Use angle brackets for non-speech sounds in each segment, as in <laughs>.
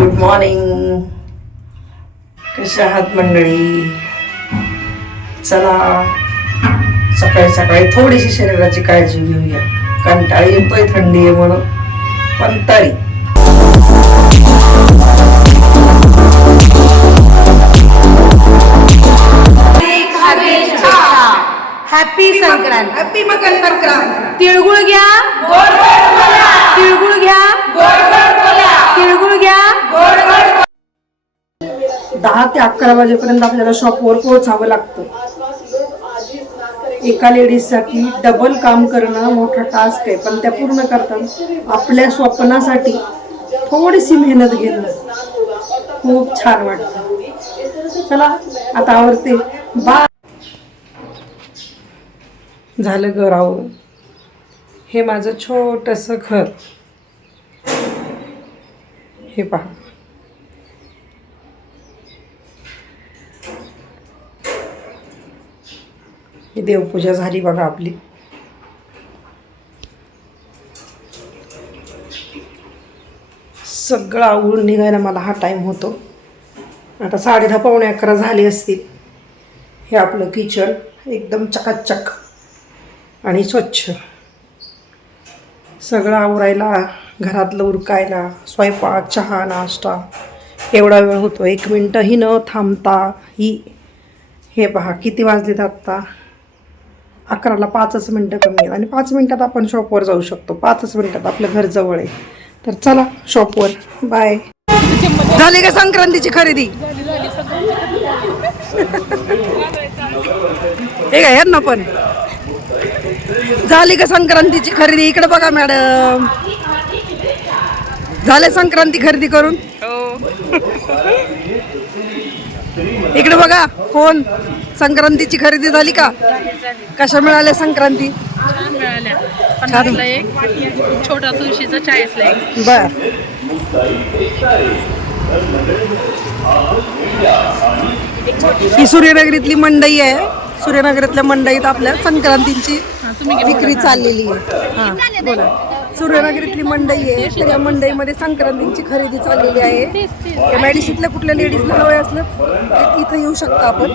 Good morning कशा आहात मंडळी चला सकाळी सकाळी थोडीशी शरीराची काळजी घेऊया. कंटाळा येतोय थंडी आहे म्हणून. पण तरी. हॅपी संक्रांत हॅपी मकर संक्रांत तिळगुळ घ्या. दहा ते अकरा वाजेपर्यंत आपल्याला शॉपवर पोहोचावं लागतं. एका लेडीजसाठी डबल काम करणं मोठा टास्क आहे. पण त्या पूर्ण करतात आपल्या स्वप्नासाठी थोडीशी मेहनत घेणं खूप छान वाटतं. चला आता आवडते बा झालं गौराव हे माझं छोटंसं घर. हे पहा. ही देवपूजा झाली बघा आपली. सगळं आवडून निघायला मला हा टाईम होतो. आता साडे दहा पावणे अकरा झाले असतील. हे आपलं किचन एकदम चकाचक आणि स्वच्छ. सगळं आवरायला घरातलं उरकायला स्वयंपाक चहा नाश्ता एवढा वेळ होतो एक मिनटंही न थांबता ही हे पहा किती वाजलेत आत्ता? अकराला पाचच मिनटं कमी आहेत आणि पाच मिनटात आपण शॉपवर जाऊ शकतो. पाचच मिनटात आपलं घर जवळ आहे. तर चला शॉपवर बाय झाली का संक्रांतीची खरेदी? हे काय यांना पण? झाली का संक्रांतीची खरेदी? इकडे बघा मॅडम. झाले संक्रांती खरेदी करून? इकडे बघा कोण? संक्रांतीची खरेदी झाली का? कशा मिळाल्या संक्रांती? छान मिळाल्या. पन्नासला एक छोटा तुळशीचा चाळीसला एक. बर. ही सूर्यनगरीतली मंडई आहे. सूर्यनगरीतल्या मंडईत आपल्या संक्रांतीची विक्री चाललेली आहे. हा बोला. सूर्यनगरीतली मंडई आहे. तर या मंडईमध्ये संक्रांतीची खरेदी चाललेली आहे. एम आय डी सीतल्या कुठल्या लेडीजला हवं असलं तर इथं येऊ शकता आपण.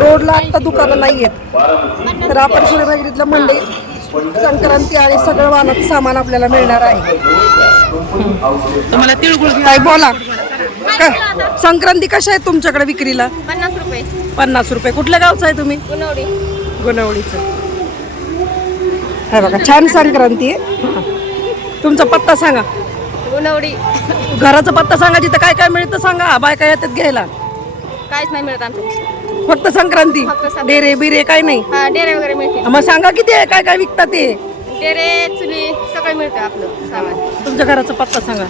रोडला आत्ता दुकानं नाही आहेत तर आपण सूर्यनगरीतल्या मंडईत संक्रांती आणि सगळं वाहनाचं सामान आपल्याला मिळणार आहे. तुम्हाला तिळगुळ काय बोला. संक्रांती कशा आहे तुमच्याकडे विक्रीला? पन्नास रुपये. पन्नास रुपये. कुठल्या गावचं आहे तुम्ही? गुणवडी. गुणवडीचं. हे बघा छान संक्रांती आहे. तुमचा पत्ता सांगा. गुणवडी घराचा पत्ता सांगा जिथं काय काय मिळतं सांगा बायका येतात घ्यायला. काहीच नाही मिळत आमच्या फक्त संक्रांती. फक्त संक्रांती. डेरे बिरे काय नाही. हा डेरे वगैरे मिळते मग सांगा किती आहे काय काय विकतात ते? डेरे चुली सगळं मिळतं आपलं सामान. तुमच्या घराचा पत्ता सांगा.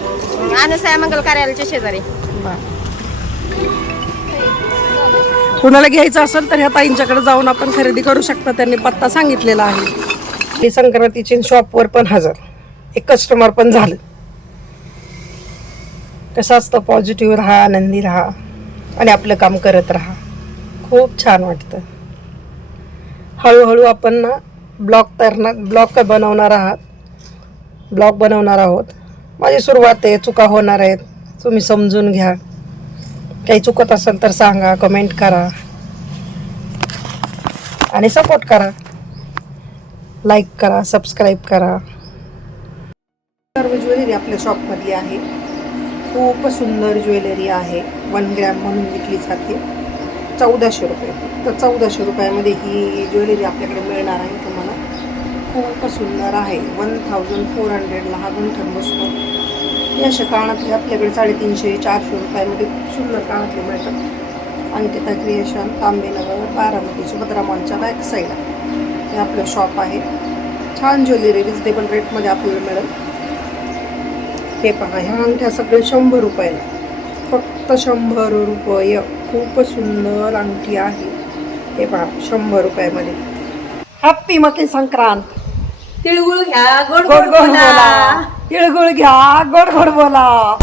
अनुसया मंगल कार्यालयाच्या शेजारी. कुणाला घ्यायचं असेल तर ह्या ताईंच्याकडे जाऊन आपण खरेदी करू शकता त्यांनी पत्ता सांगितलेला आहे. हे संक्रांतीची शॉपवर पण हजर. एक कस्टमर पण झालं. कसं असतं पॉझिटिव्ह राहा आनंदी राहा आणि आपलं काम करत राहा. खूप छान वाटतं. हळूहळू आपण ना ब्लॉग तयार ब्लॉग बनवणार आहात. ब्लॉग बनवणार आहोत. माझी सुरुवात आहे चुका होणार आहेत. तुम्ही समजून घ्या. काही चुकत असेल तर सांगा कमेंट करा. आणि सपोर्ट करा. लाईक करा सबस्क्राईब करा. सर्व ज्वेलरी आपल्या शॉपमधली आहे. खूप सुंदर ज्वेलरी आहे. वन ग्रॅम म्हणून विकली जाते. चौदाशे रुपये. तर चौदाशे रुपयामध्ये ही ज्वेलरी आपल्याकडे मिळणार आहे तुम्हाला. खूप सुंदर आहे. वन थाउजंड फोर हंड्रेडला हा गुंठण बसतो. हे अशा कानातले आपल्याकडे साडेतीनशे चारशे रुपयामध्ये खूप सुंदर कानातले मिळतात. अंकिता क्रिएशन तांबेनगर बारामती सुभद्रा मॉलच्या बॅक साईडला हे आपलं शॉप आहे. छान ज्वेलरी रिजनेबल रेटमध्ये आपल्याला मिळेल. हे पहा ह्या अंगठ्या सगळे शंभर रुपयाला. फक्त शंभर रुपये. खूप सुंदर अंगठी आहे. हे पहा शंभर रुपयामध्ये. हॅप्पी मकर संक्रांत. तिळगुळ घ्या गोड गोड गोड बोला. तिळगुळ घ्या गोड गोड बोला.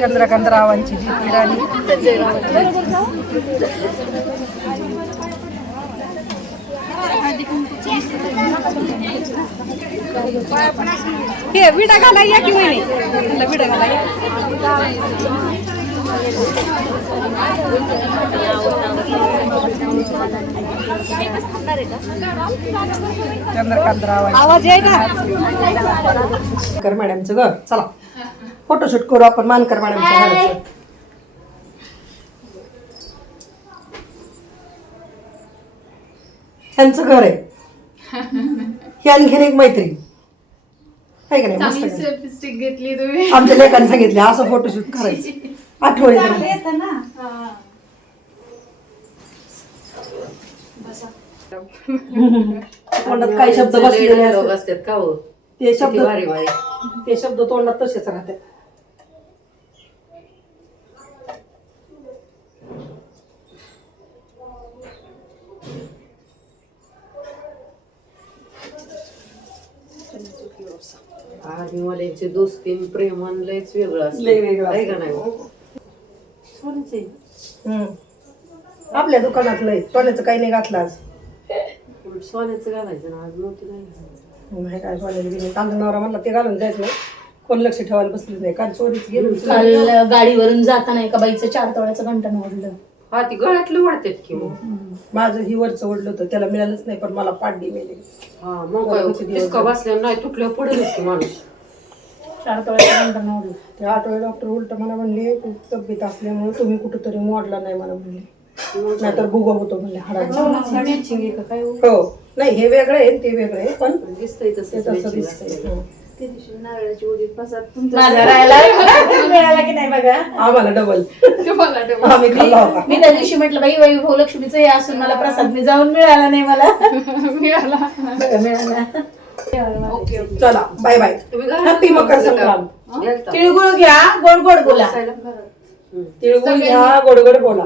चंद्रकांत रावांची जी राणी हे विडा घाला या की वहिनी? विडा घाला आवाज आहे का मानकर मॅडमचं घर चला. फोटोशूट करू आपण मानकर मॅडमच्या घराचं ह्यांचं घर आहे. ही आणखीन एक मैत्रीण. आहे का नाही? मस्त घेतली आमच्या लेखाने सांगितले असं फोटोशूट करायचं. <laughs> आठवणी. तोंडात काही शब्द बसलेले असतात. असतात का हो? ते शब्द भारी भारी. ते शब्द तोंडात तसेच राहतात. आधी मुलांची दोस्ती आणि प्रेम आणि लयच वेगळं असतं. लय वेगळं आहे का असतं. नाही? आहे. हम्म. आपल्या दुकानात लय सोन्याचं काही नाही घातलं आज. सोन्याचं घालायचं ना आज मोठी नाही घालायचं. नाही काय सोन्याचं बिन्याचं. आमचा नवरा म्हणला ते घालून जायचं नाही. कोण लक्ष ठेवायला बसलं नाही. काल चोरीच गेलो काल गाडीवरून जाताना एका बाईचं चार तोळ्याचं घंटण ओढलं. हा ती गळ्यातलं वाढतात की मग. माझं ही वरचं ओढलं होतं त्याला मिळालंच नाही पण मला पाडली मेली. हा मग काय बसल्या नाही तुटल्या पडेलच की माणूस. चार तोळ्याचं घंटण ओढलं ते आठवडे डॉक्टर उलट मला म्हणले तू तब्येत असल्यामुळे तुम्ही कुठंतरी मोडला नाही मला म्हणले. नाहीतर भुगा होतो म्हणले हाडांचा काय हो? नाही हे वेगळं आहे ते वेगळं आहे पण दिसतंय ते तसं तसं दिसतंय. हं. मिळाला की नाही बघा? आम्हाला डबल तुम्हाला डबल. आम्ही खाल्ला होता. मी त्या दिवशी म्हटलं बाई बाई भाऊ लक्ष्मीचं हे असून मला प्रसाद मी जाऊन मिळाला नाही मला. <laughs> मिळाला. मिळाला. चला बाय बाय तुम्ही हॅपी मकर संक्रांत. तिळगुळ घ्या गोड गोड बोला. तिळगुळ घ्या गोडगोड बोला.